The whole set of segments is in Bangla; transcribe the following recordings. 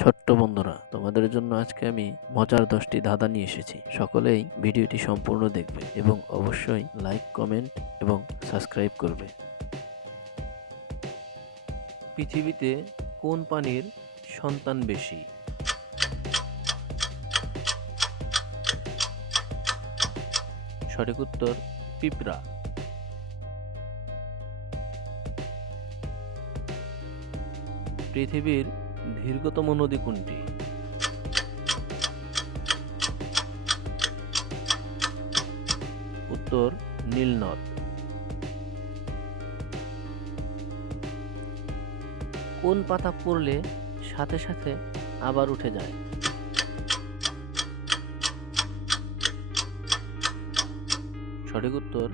ছোট্ট বন্ধুরা, তোমাদের জন্য আজকে আমি মজার দশটি ধাঁধা নিয়ে এসেছি। সকলেই ভিডিওটি সম্পূর্ণ দেখবে এবং অবশ্যই লাইক কমেন্ট এবং সাবস্ক্রাইব করবে। পৃথিবীতে কোন পানির সন্তান বেশি? সঠিক উত্তর, পিঁপড়া। পৃথিবীর দীর্ঘতম নদী কোনটি? উত্তর নীলনদ কোন পাতা পড়লে সাথে সাথে আবার উঠে যায়? সঠিক উত্তর,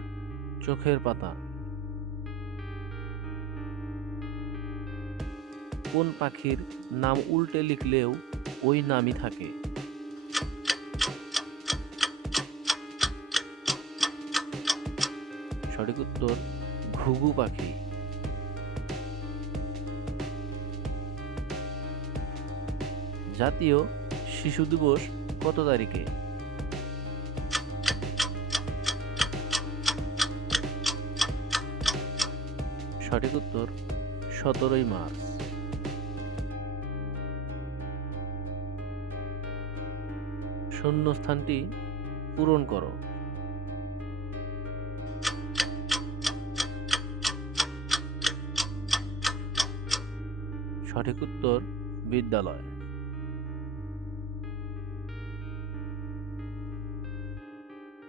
চোখের পাতা। কোন পাখির নাম উল্টে লিখলেও ওই নামই থাকে। সঠিক উত্তর, ঘুঘু পাখি। জাতীয় শিশু দিবস কত তারিখে? সঠিক উত্তর, সতেরোই মার্চ। শূন্যস্থানটি পূরণ করো। সঠিক উত্তর, বিদ্যালয়।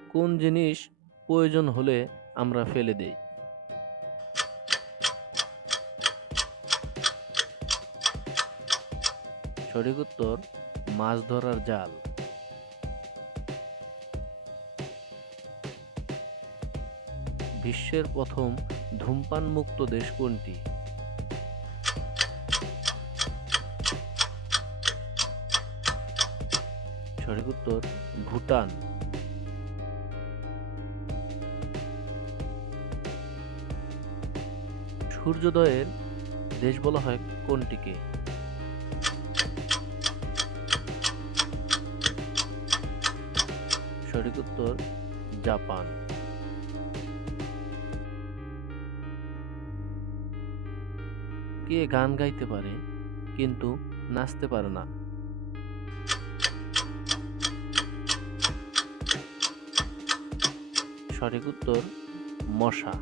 কোন জিনিস প্রয়োজন হলে আমরা ফেলে দেই? সঠিক উত্তর, মাছ ধরার জাল। বিশ্বের প্রথম ধূমপান মুক্ত দেশ কোনটি? সঠিক উত্তর, ভুটান। সূর্যোদয়ের দেশ বলা হয় কোনটিকে? সঠিক উত্তর, জাপান। কে গান গাইতে পারে কিন্তু নাচতে পারে না। সঠিক উত্তর মশা।